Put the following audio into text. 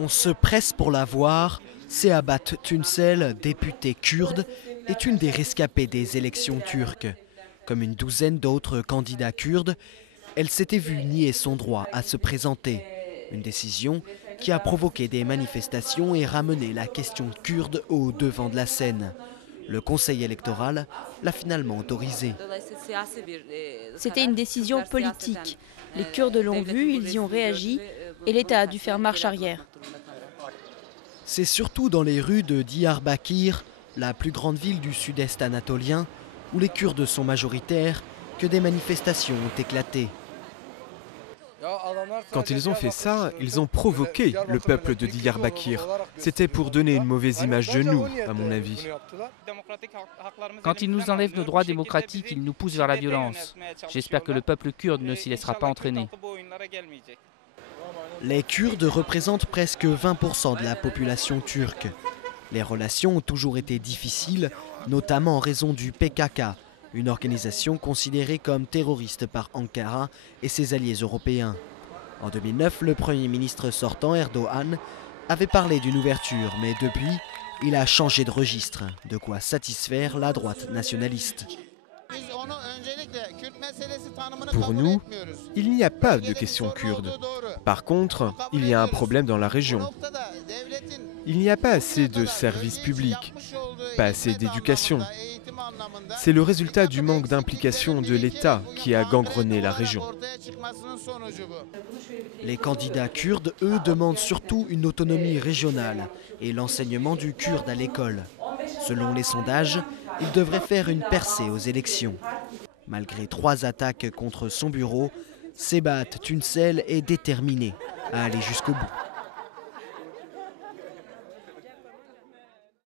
On se presse pour la voir. Seabat Tuncel, députée kurde, est une des rescapées des élections turques. Comme une douzaine d'autres candidats kurdes, elle s'était vue nier son droit à se présenter. Une décision qui a provoqué des manifestations et ramené la question kurde au devant de la scène. Le Conseil électoral l'a finalement autorisée. C'était une décision politique. Les Kurdes l'ont vu, ils y ont réagi et l'État a dû faire marche arrière. C'est surtout dans les rues de Diyarbakir, la plus grande ville du sud-est anatolien, où les Kurdes sont majoritaires, que des manifestations ont éclaté. Quand ils ont fait ça, ils ont provoqué le peuple de Diyarbakir. C'était pour donner une mauvaise image de nous, à mon avis. Quand ils nous enlèvent nos droits démocratiques, ils nous poussent vers la violence. J'espère que le peuple kurde ne s'y laissera pas entraîner. Les Kurdes représentent presque 20% de la population turque. Les relations ont toujours été difficiles, notamment en raison du PKK, une organisation considérée comme terroriste par Ankara et ses alliés européens. En 2009, le Premier ministre sortant, Erdogan, avait parlé d'une ouverture, mais depuis, il a changé de registre, de quoi satisfaire la droite nationaliste. Pour nous, il n'y a pas de question kurde. Par contre, il y a un problème dans la région. Il n'y a pas assez de services publics, pas assez d'éducation. C'est le résultat du manque d'implication de l'État qui a gangrené la région. Les candidats kurdes, eux, demandent surtout une autonomie régionale et l'enseignement du kurde à l'école. Selon les sondages, il devrait faire une percée aux élections. Malgré 3 attaques contre son bureau, Seabat Tuncel est déterminé à aller jusqu'au bout.